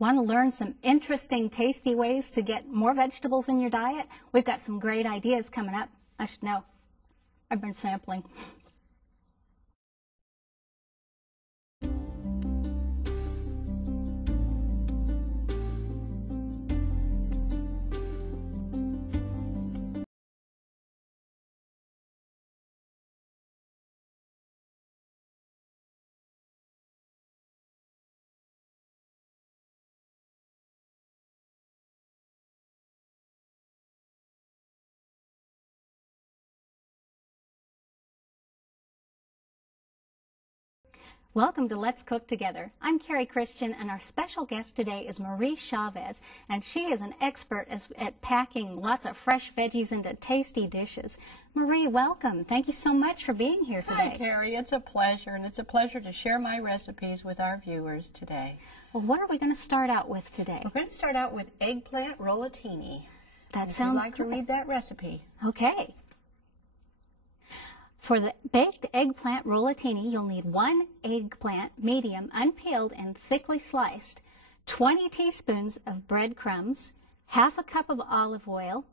Want to learn some interesting, tasty ways to get more vegetables in your diet? We've got some great ideas coming up. I should know. I've been sampling. Welcome to Let's Cook Together. I'm Carrie Christian, and our special guest today is Marie Chavez, and she is an expert at packing lots of fresh veggies into tasty dishes. Marie, welcome. Thank you so much for being here today. Hi, Carrie. It's a pleasure, and it's a pleasure to share my recipes with our viewers today. Well, what are we going to start out with today? We're going to start out with eggplant rollatini. That sounds Would you like to read that recipe? Okay. For the baked eggplant rollatini, you'll need 1 eggplant, medium, unpeeled and thickly sliced, 20 teaspoons of breadcrumbs, half a cup of olive oil,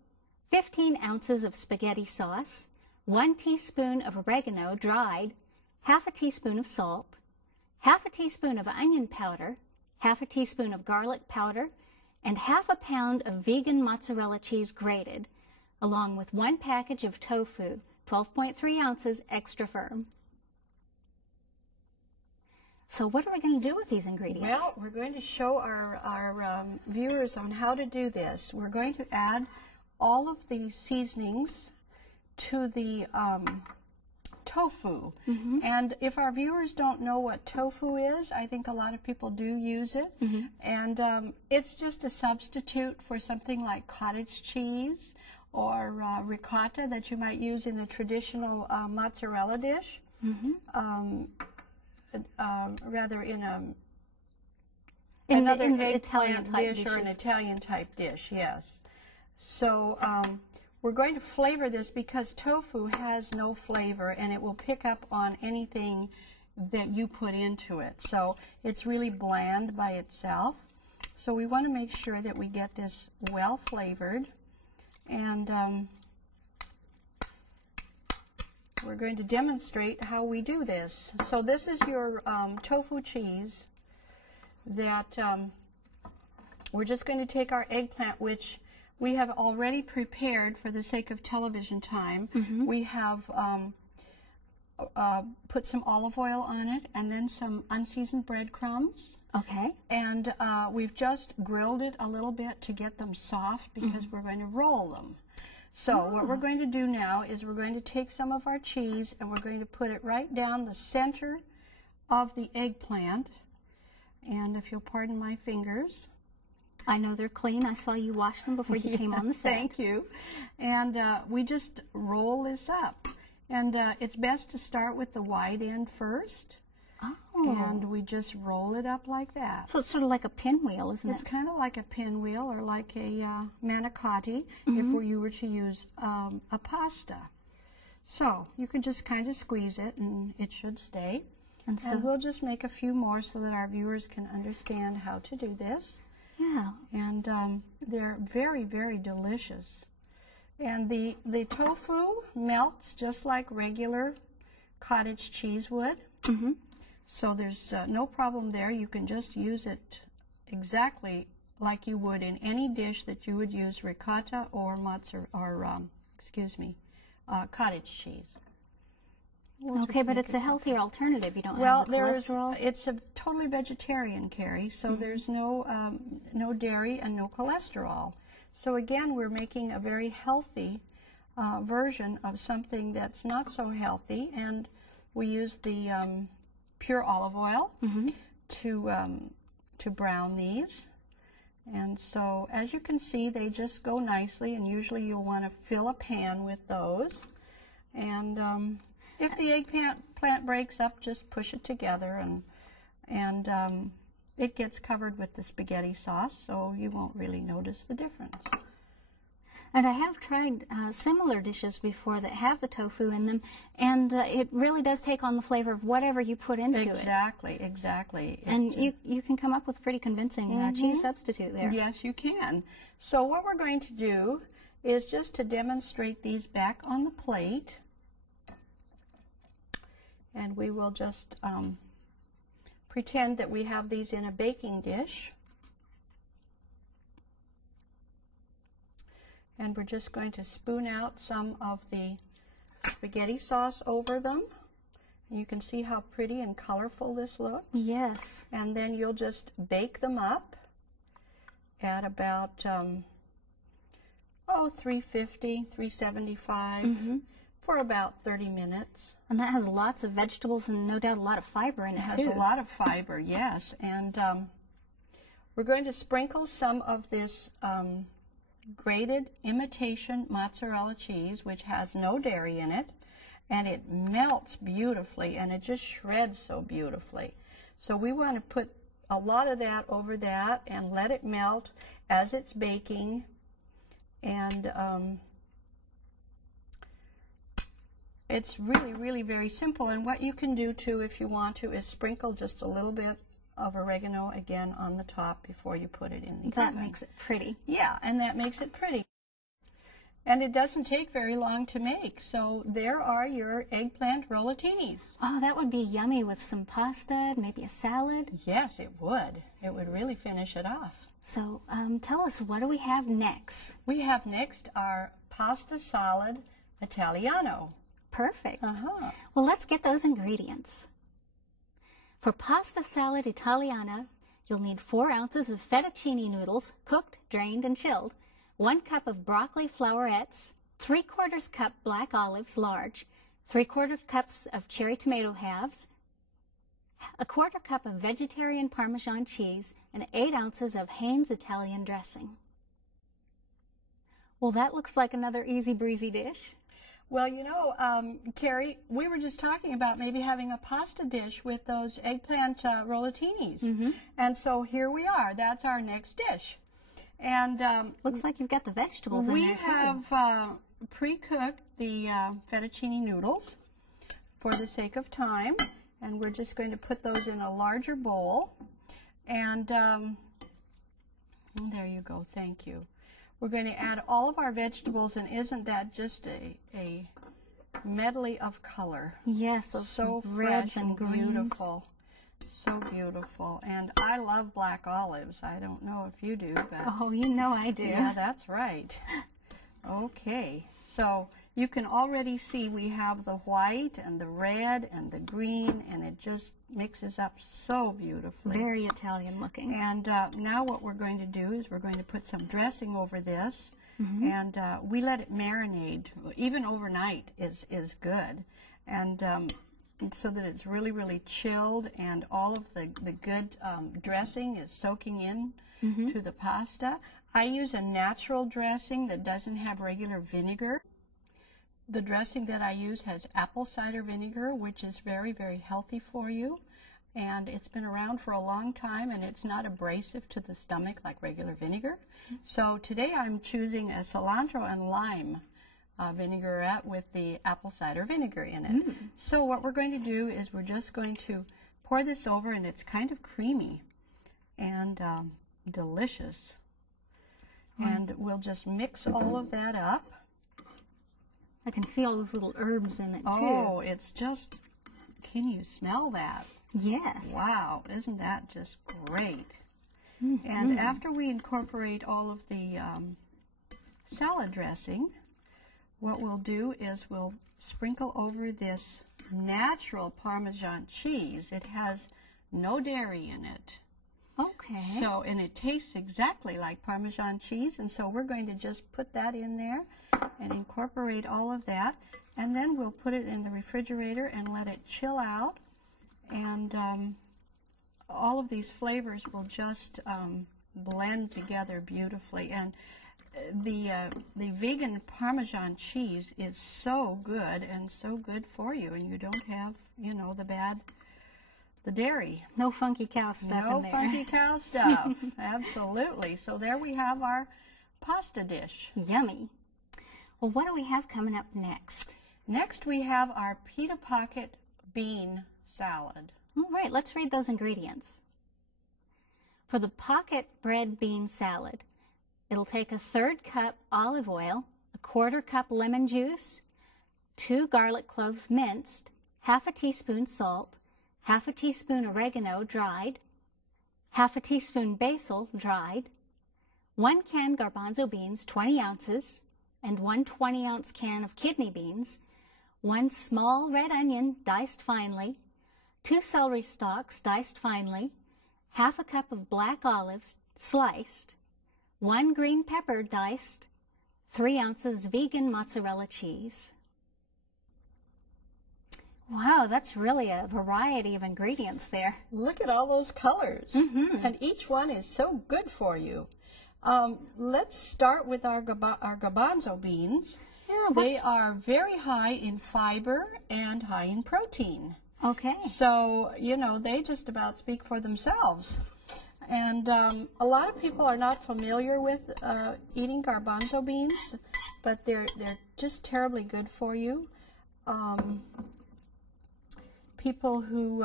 15 ounces of spaghetti sauce, 1 teaspoon of oregano dried, half a teaspoon of salt, half a teaspoon of onion powder, half a teaspoon of garlic powder, and half a pound of vegan mozzarella cheese grated, along with 1 package of tofu, 12.3 ounces extra firm. So what are we going to do with these ingredients? Well, we're going to show our viewers on how to do this. We're going to add all of the seasonings to the tofu. And if our viewers don't know what tofu is, I think a lot of people do use it. And it's just a substitute for something like cottage cheese or ricotta that you might use in a traditional mozzarella dish, rather in another eggplant dish or an Italian type dish, yes. So we're going to flavor this because tofu has no flavor and it will pick up on anything that you put into it. So it's really bland by itself. So we want to make sure that we get this well flavored. And we're going to demonstrate how we do this. So this is your tofu cheese that we're just going to take our eggplant, which we have already prepared for the sake of television time. We have put some olive oil on it and then some unseasoned breadcrumbs. Okay. And we've just grilled it a little bit to get them soft because we're going to roll them. So what we're going to do now is we're going to take some of our cheese and we're going to put it right down the center of the eggplant. And if you'll pardon my fingers. I know they're clean. I saw you wash them before you came on the set. Thank you. And we just roll this up. And it's best to start with the wide end first. Oh. And we just roll it up like that. So it's sort of like a pinwheel, isn't it? It's kind of like a pinwheel or like a manicotti if you were to use a pasta. So you can just kind of squeeze it and it should stay. And so we'll just make a few more so that our viewers can understand how to do this. Yeah. And they're very, very delicious. And the tofu melts just like regular cottage cheese would. So there's no problem there. You can just use it exactly like you would in any dish that you would use ricotta or cottage cheese. Okay, but it's a healthier alternative. You don't have the cholesterol. Well, it's a totally vegetarian, Carrie, so there's no dairy and no cholesterol. So again, we're making a very healthy version of something that's not so healthy, and we use the pure olive oil to brown these. And so as you can see, they just go nicely, and usually you'll want to fill a pan with those. And if the eggplant breaks up, just push it together, and it gets covered with the spaghetti sauce, so you won't really notice the difference. And I have tried similar dishes before that have the tofu in them, and it really does take on the flavor of whatever you put into it. Exactly, exactly. And you can come up with pretty convincing cheese substitute there. Yes, you can. So what we're going to do is just to demonstrate these back on the plate, and we will just pretend that we have these in a baking dish. And we're just going to spoon out some of the spaghetti sauce over them. You can see how pretty and colorful this looks. Yes. And then you'll just bake them up at about 350, 375 for about 30 minutes. And that has lots of vegetables and no doubt a lot of fiber in it, too. It has a lot of fiber, yes. And we're going to sprinkle some of this grated imitation mozzarella cheese, which has no dairy in it, and it melts beautifully, and it just shreds so beautifully. So we want to put a lot of that over that and let it melt as it's baking. And it's really, really very simple. And what you can do too, if you want to, is sprinkle just a little bit of oregano again on the top before you put it in the oven. That makes it pretty. Yeah, and that makes it pretty. And it doesn't take very long to make. So there are your eggplant rollatini. Oh, that would be yummy with some pasta, maybe a salad. Yes, it would. It would really finish it off. So tell us, what do we have next? We have next our pasta salad Italiano. Perfect. Well, let's get those ingredients. For pasta salad Italiana, you'll need 4 ounces of fettuccine noodles, cooked, drained, and chilled, 1 cup of broccoli flowerettes, 3/4 cup black olives, large, 3/4 cups of cherry tomato halves, 1/4 cup of vegetarian Parmesan cheese, and 8 ounces of Heinz Italian dressing. Well, that looks like another easy breezy dish. Well, you know, Carrie, we were just talking about maybe having a pasta dish with those eggplant rollatinis. And so here we are. That's our next dish. And looks like you've got the vegetables in there, too. We have pre-cooked the fettuccine noodles for the sake of time. And we're just going to put those in a larger bowl. And there you go. Thank you. We're going to add all of our vegetables, and isn't that just a medley of color? Yes, those so reds fresh and greens. Beautiful. So beautiful. And I love black olives. I don't know if you do, but... Oh, you know I do. Yeah, that's right. Okay. So you can already see we have the white and the red and the green, and it just mixes up so beautifully. Very Italian looking. And now what we're going to do is we're going to put some dressing over this, and we let it marinate. Even overnight is good, and so that it's really, really chilled, and all of the good dressing is soaking in to the pasta. I use a natural dressing that doesn't have regular vinegar. The dressing that I use has apple cider vinegar, which is very, very healthy for you. And it's been around for a long time, and it's not abrasive to the stomach like regular vinegar. So today I'm choosing a cilantro and lime vinaigrette with the apple cider vinegar in it. So what we're going to do is we're just going to pour this over, and it's kind of creamy and delicious. And we'll just mix all of that up. I can see all those little herbs in it, too. Oh, it's just, can you smell that? Yes. Wow, isn't that just great? And after we incorporate all of the salad dressing, what we'll do is we'll sprinkle over this natural Parmesan cheese. It has no dairy in it. Okay. So, and it tastes exactly like Parmesan cheese, and so we're going to just put that in there and incorporate all of that, and then we'll put it in the refrigerator and let it chill out, and all of these flavors will just blend together beautifully. And the vegan Parmesan cheese is so good and so good for you, and you don't have, you know, the dairy. No funky cow stuff in there. No funky cow stuff. Absolutely. So there we have our pasta dish. Yummy. Well, what do we have coming up next? Next we have our Pita Pocket Bean Salad. All right, let's read those ingredients. For the pocket bread bean salad, it'll take a 1/3 cup olive oil, a 1/4 cup lemon juice, 2 garlic cloves minced, 1/2 teaspoon salt, 1/2 teaspoon oregano dried, 1/2 teaspoon basil dried, 1 can garbanzo beans, 20 ounces, and 1 20-ounce can of kidney beans, 1 small red onion diced finely, 2 celery stalks diced finely, 1/2 cup of black olives sliced, 1 green pepper diced, 3 ounces vegan mozzarella cheese. Wow, that's really a variety of ingredients there. Look at all those colors. And each one is so good for you. Let's start with our garbanzo beans. Yeah, they are very high in fiber and high in protein. Okay. So, you know, they just about speak for themselves. And a lot of people are not familiar with eating garbanzo beans, but they're just terribly good for you. People who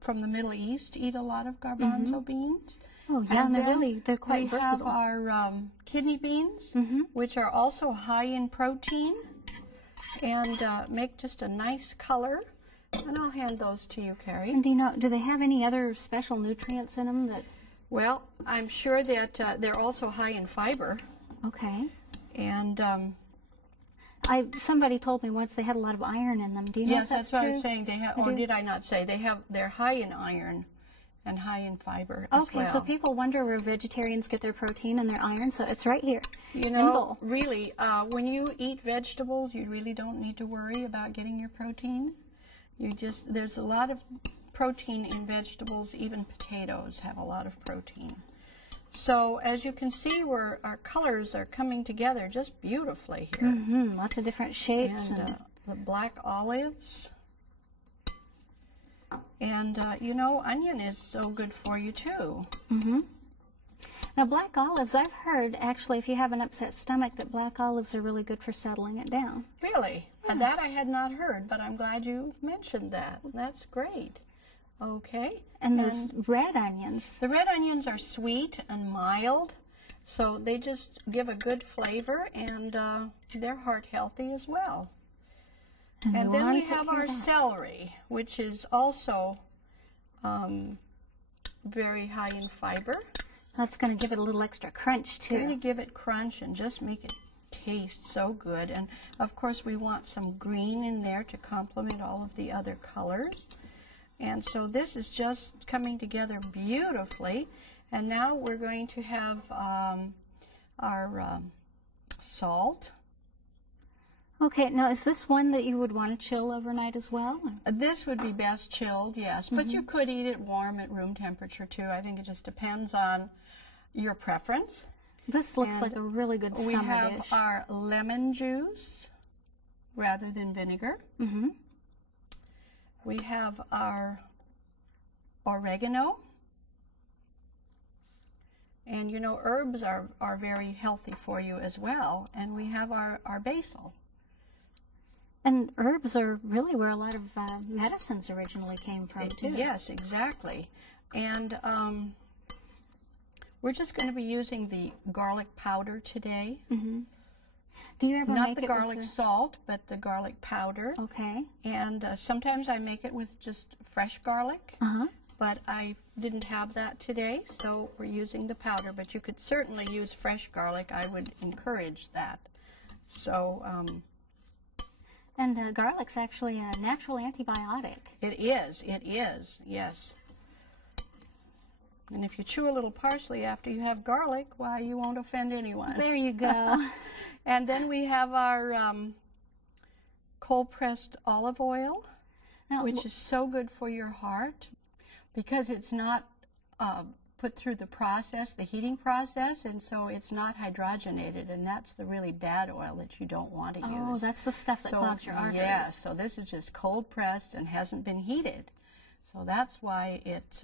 from the Middle East eat a lot of garbanzo beans. Oh, yeah, and they're quite versatile. We have our kidney beans, which are also high in protein and make just a nice color. And I'll hand those to you, Carrie. And do they have any other special nutrients in them that? Well, I'm sure that they're also high in fiber. Okay. And somebody told me once they had a lot of iron in them. Do you know if that's what true? I was saying. They have, or did I not say they're high in iron and high in fiber as well. Okay, so people wonder where vegetarians get their protein and their iron, so it's right here. You know, really, when you eat vegetables, you really don't need to worry about getting your protein. There's a lot of protein in vegetables. Even potatoes have a lot of protein. So as you can see, our colors are coming together just beautifully here. Lots of different shapes. And the black olives. And, you know, onion is so good for you, too. Now, black olives, I've heard, actually, if you have an upset stomach, that black olives are really good for settling it down. Really? Yeah. That I had not heard, but I'm glad you mentioned that. That's great. Okay. And those red onions. The red onions are sweet and mild, so they just give a good flavor, and they're heart healthy as well. And then we have our celery, which is also very high in fiber. That's going to give it a little extra crunch, too. Going to give it crunch and just make it taste so good. And, of course, we want some green in there to complement all of the other colors. And so this is just coming together beautifully. And now we're going to have our salt. Okay, now is this one that you would want to chill overnight as well? This would be best chilled, yes. But you could eat it warm at room temperature, too. I think it just depends on your preference. This looks like a really good summer dish. We have our lemon juice rather than vinegar. We have our oregano. And, you know, herbs are very healthy for you as well. And we have our basil. And herbs are really where a lot of medicines originally came from, too. Yes, exactly. And we're just going to be using the garlic powder today. Do you ever Not make the it garlic with salt, but the garlic powder. Okay. And sometimes I make it with just fresh garlic. But I didn't have that today, so we're using the powder. But you could certainly use fresh garlic. I would encourage that. So... And garlic's actually a natural antibiotic. It is, yes. And if you chew a little parsley after you have garlic, why, you won't offend anyone. There you go. And then we have our cold-pressed olive oil, which is so good for your heart because it's not put through the process, the heating process, and so it's not hydrogenated, and that's the really bad oil that you don't want to use. Oh, that's the stuff that clogs your arteries. Yes, so this is just cold pressed and hasn't been heated. So that's why it's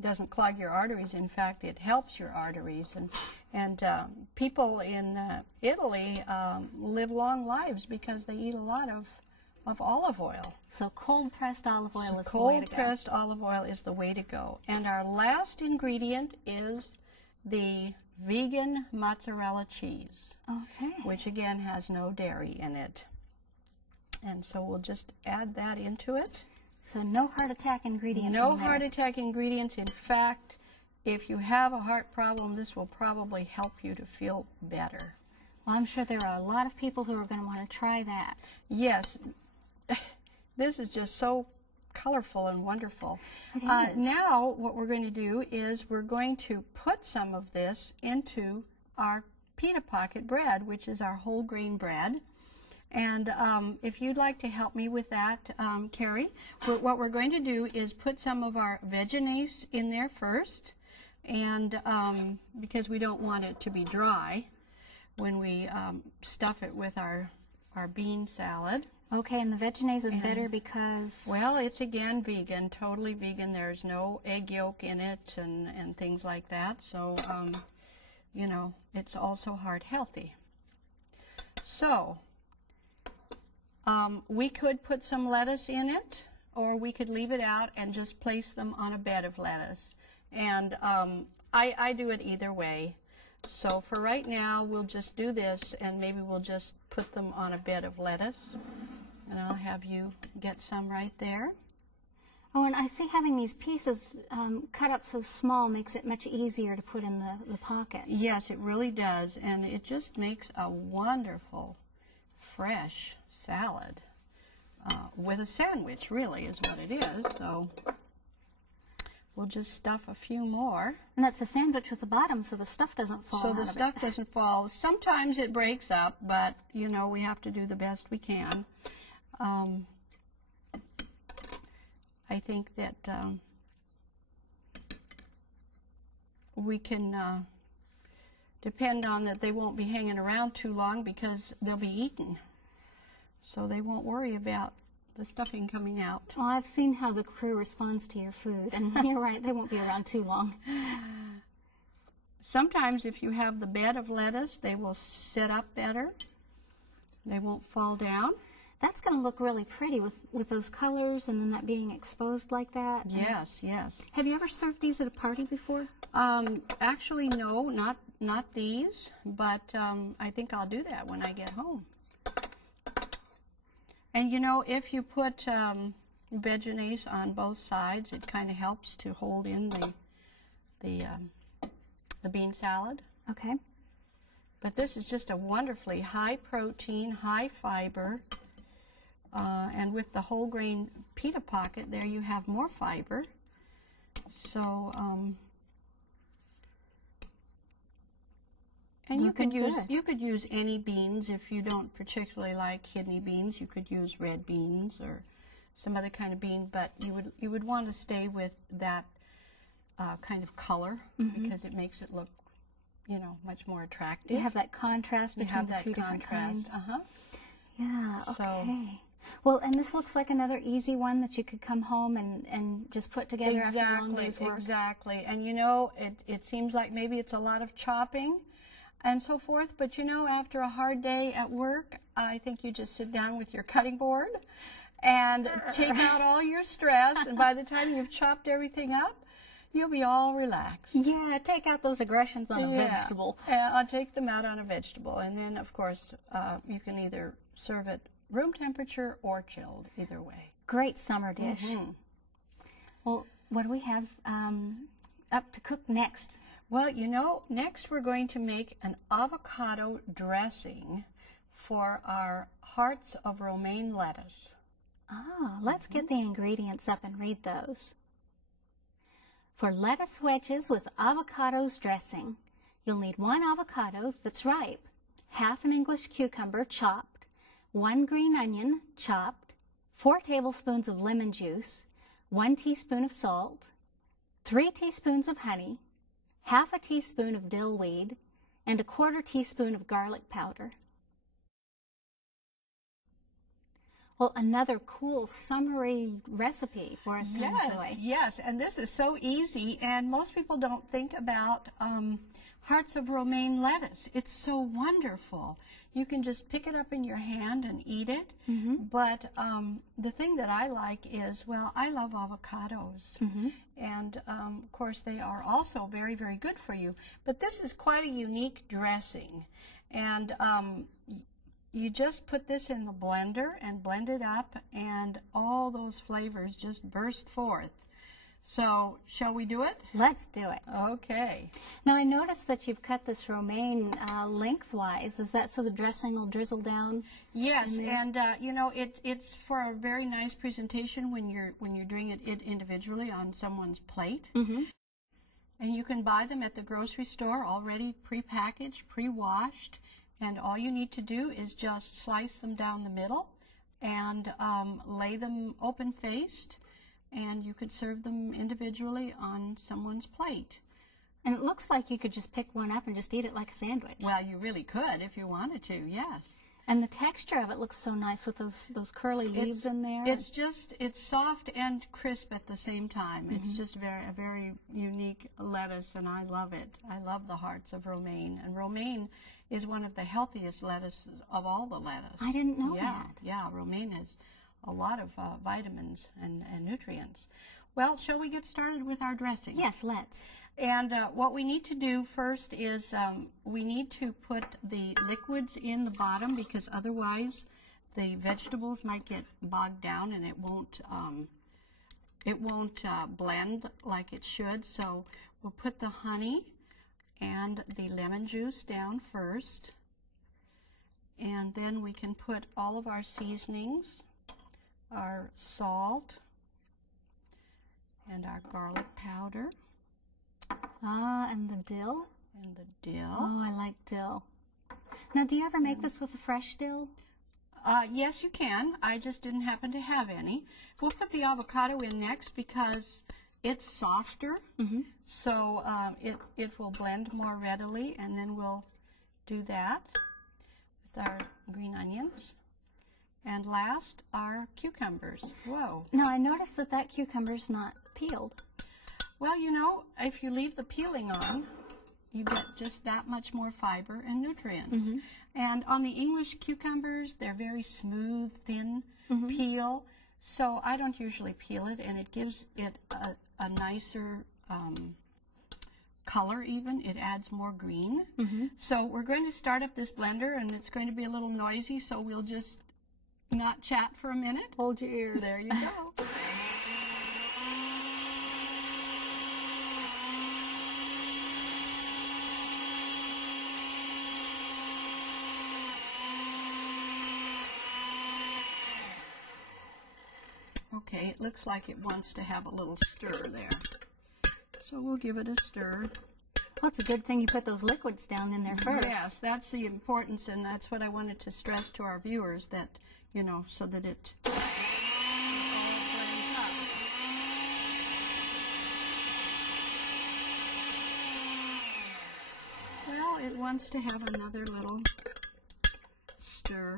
doesn't clog your arteries. In fact, it helps your arteries. And people in Italy live long lives because they eat a lot of olive oil. So cold-pressed olive oil is the way to go. Cold-pressed olive oil is the way to go. And our last ingredient is the vegan mozzarella cheese, Okay. which again has no dairy in it. And so we'll just add that into it. So no heart attack ingredients No in there. heart attack ingredients. In fact, if you have a heart problem, this will probably help you to feel better. Well, I'm sure there are a lot of people who are going to want to try that. Yes, this is just so colorful and wonderful. Now what we're going to do is we're going to put some of this into our pita pocket bread, which is our whole grain bread. And if you'd like to help me with that, Carrie, what we're going to do is put some of our veggies in there first, and because we don't want it to be dry when we stuff it with our bean salad. Okay, and the veggies is better because... Well, it's again vegan, totally vegan. There's no egg yolk in it and things like that. So, you know, it's also heart healthy. So, we could put some lettuce in it, or we could leave it out and just place them on a bed of lettuce. And I do it either way. So for right now, we'll just do this, and maybe we'll just put them on a bed of lettuce. And I'll have you get some right there. Oh, and I see having these pieces cut up so small makes it much easier to put in the pocket. Yes, it really does, and it just makes a wonderful, fresh salad with a sandwich, really, is what it is. So we'll just stuff a few more. And that's a sandwich with the bottom, so the stuff doesn't fall So out the of stuff it. doesn't fall. Sometimes it breaks up, but, you know, we have to do the best we can. I think that we can depend on that they won't be hanging around too long because they'll be eaten. So they won't worry about the stuffing coming out. Well, I've seen how the crew responds to your food, and you're right, they won't be around too long. Sometimes if you have the bed of lettuce, they will sit up better. They won't fall down. That's going to look really pretty with those colors and then that being exposed like that. Yes, yes. Have you ever served these at a party before? Actually, no, not these, but I think I'll do that when I get home. And you know, if you put veggies on both sides, it kind of helps to hold in the bean salad. Okay. But this is just a wonderfully high protein, high fiber, and with the whole grain pita pocket, there you have more fiber. So, and you could use any beans if you don't particularly like kidney beans. You could use red beans or some other kind of bean, but you would want to stay with that kind of color because it makes it look, you know, much more attractive. You have that contrast between the two different kinds. Yeah, okay. So, well, and this looks like another easy one that you could come home and just put together after a long day's work. Exactly. And you know, it seems like maybe it's a lot of chopping and so forth, but you know, after a hard day at work, I think you just sit down with your cutting board and take out all your stress, and by the time you've chopped everything up, you'll be all relaxed. Yeah, take out those aggressions on a vegetable. Yeah, I'll take them out on a vegetable, and then, of course, you can either serve it room temperature or chilled, either way. Great summer dish. Well, what do we have up to cook next? Well, you know, next we're going to make an avocado dressing for our hearts of romaine lettuce. Oh, let's get the ingredients up and read those. For lettuce wedges with avocados dressing, you'll need 1 avocado that's ripe, half an English cucumber chopped, 1 green onion chopped, 4 tablespoons of lemon juice, 1 teaspoon of salt, 3 teaspoons of honey, half a teaspoon of dill weed, and 1/4 teaspoon of garlic powder. Well, another cool summery recipe for us to enjoy. Yes, and this is so easy, and most people don't think about hearts of romaine lettuce. It's so wonderful. You can just pick it up in your hand and eat it, but the thing that I like is, well, I love avocados, and of course they are also very, very good for you, but this is quite a unique dressing, and you just put this in the blender and blend it up, and all those flavors just burst forth. So, shall we do it? Let's do it. Okay. Now, I noticed that you've cut this romaine lengthwise. Is that so the dressing will drizzle down? Yes, and you know, it's for a very nice presentation when you're doing it individually on someone's plate. And you can buy them at the grocery store already prepackaged, pre-washed, and all you need to do is just slice them down the middle and lay them open-faced. And you could serve them individually on someone's plate. And it looks like you could just pick one up and just eat it like a sandwich. Well, you really could if you wanted to, yes. And the texture of it looks so nice with those curly leaves in there. It's soft and crisp at the same time. It's just a very unique lettuce, and I love it. I love the hearts of romaine. And romaine is one of the healthiest lettuces of all the lettuce. I didn't know that. Yeah, romaine has a lot of vitamins and nutrients. Well, shall we get started with our dressing? Yes, let's. And what we need to do first is we need to put the liquids in the bottom, because otherwise the vegetables might get bogged down and it won't blend like it should. So we'll put the honey and the lemon juice down first, and then we can put all of our seasonings, our salt, and our garlic powder. And the dill? And the dill. Oh, I like dill. Now, do you ever make this with a fresh dill? Yes, you can. I just didn't happen to have any. We'll put the avocado in next because it's softer, so it will blend more readily, and then we'll do that with our green onions. And last, our cucumbers. Whoa. Now, I noticed that cucumber's not peeled. Well, you know, if you leave the peeling on, you get just that much more fiber and nutrients. And on the English cucumbers, they're very smooth, thin peel. So I don't usually peel it, and it gives it a nicer color even. It adds more green. So we're going to start up this blender, and it's going to be a little noisy, so we'll just not chat for a minute. Hold your ears. There you go. Okay, it looks like it wants to have a little stir there. So we'll give it a stir. Well, it's a good thing you put those liquids down in there first. Yes, that's the importance, and that's what I wanted to stress to our viewers, that, you know, so that it all blends up. Well, it wants to have another little stir.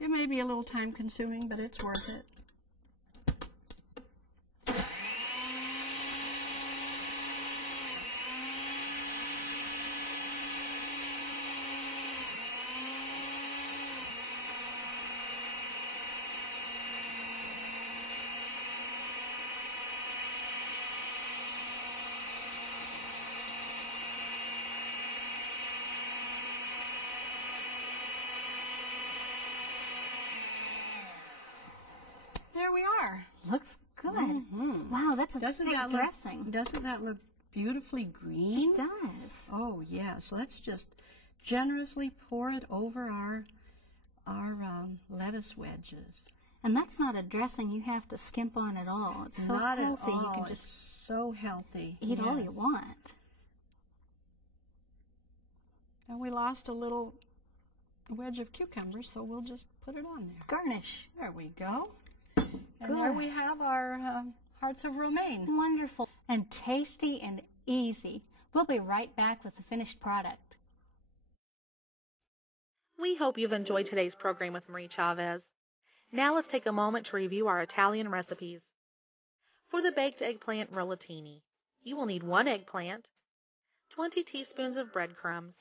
It may be a little time consuming, but it's worth it. There we are. Looks good. Wow, that's a thick dressing. Doesn't that look beautifully green? It does. Oh, yes. Let's just generously pour it over our lettuce wedges. And that's not a dressing you have to skimp on at all. It's so Not healthy. at all. You can It's just so healthy. eat all Yes. you want. And we lost a little wedge of cucumber, so we'll just put it on there. Garnish. There we go. And there we have our hearts of romaine. Wonderful and tasty and easy. We'll be right back with the finished product. We hope you've enjoyed today's program with Marie Chavez. Now let's take a moment to review our Italian recipes. For the baked eggplant rollatini, you will need 1 eggplant, 20 teaspoons of breadcrumbs,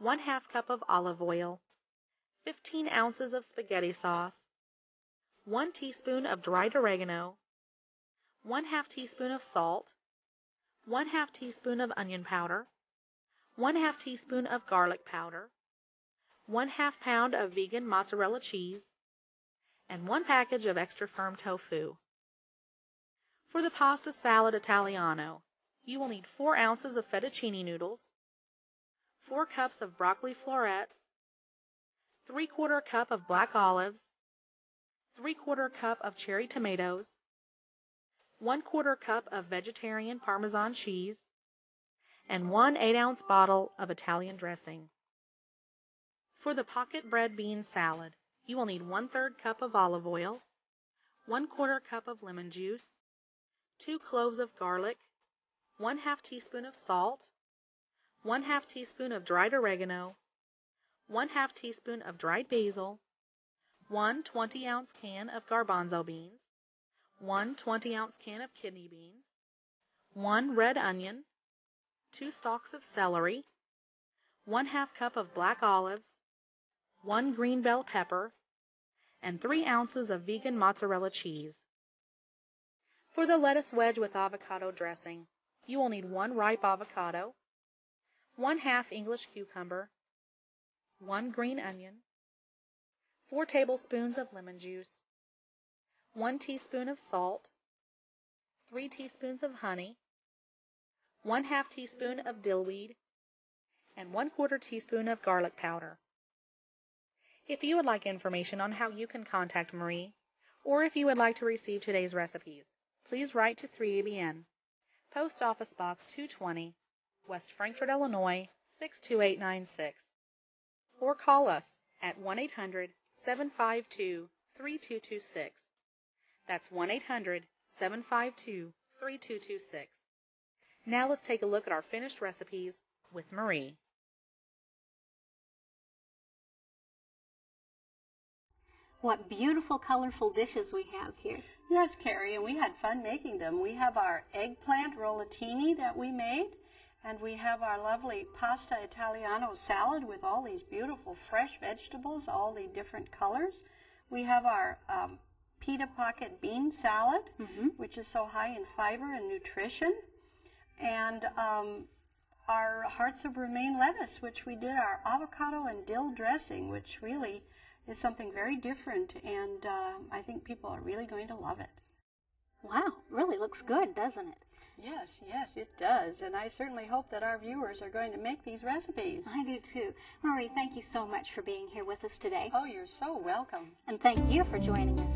1/2 cup of olive oil, 15 ounces of spaghetti sauce, 1 teaspoon of dried oregano, 1/2 teaspoon of salt, 1/2 teaspoon of onion powder, 1/2 teaspoon of garlic powder, 1/2 pound of vegan mozzarella cheese, and 1 package of extra firm tofu. For the pasta salad Italiano, you will need 4 ounces of fettuccine noodles, 4 cups of broccoli florets, 3/4 cup of black olives, 3/4 cup of cherry tomatoes, 1/4 cup of vegetarian Parmesan cheese, and 1 8-ounce bottle of Italian dressing. For the pocket bread bean salad, you will need 1/3 cup of olive oil, 1/4 cup of lemon juice, 2 cloves of garlic, 1/2 teaspoon of salt, 1/2 teaspoon of dried oregano, 1/2 teaspoon of dried basil, 1 20-ounce can of garbanzo beans, 1 20-ounce can of kidney beans, 1 red onion, 2 stalks of celery, 1/2 cup of black olives, 1 green bell pepper, and 3 ounces of vegan mozzarella cheese. For the lettuce wedge with avocado dressing, you will need 1 ripe avocado, 1/2 English cucumber, 1 green onion, 4 tablespoons of lemon juice, 1 teaspoon of salt, 3 teaspoons of honey, 1/2 teaspoon of dillweed, and 1/4 teaspoon of garlic powder. If you would like information on how you can contact Marie, or if you would like to receive today's recipes, please write to 3ABN, Post Office Box 220, West Frankfort, Illinois 62896, or call us at 1-800-752-3226. That's 1-800-752-3226. Now let's take a look at our finished recipes with Marie. What beautiful, colorful dishes we have here. Yes, Carrie, and we had fun making them. We have our eggplant rollatini that we made, and we have our lovely pasta Italiano salad with all these beautiful fresh vegetables, all the different colors. We have our Pita pocket bean salad, which is so high in fiber and nutrition, and our hearts of romaine lettuce, which we did our avocado and dill dressing, which really is something very different, and I think people are really going to love it. Wow, really looks good, doesn't it? Yes, yes, it does, and I certainly hope that our viewers are going to make these recipes. I do too. Marie, thank you so much for being here with us today. Oh, you're so welcome. And thank you for joining us.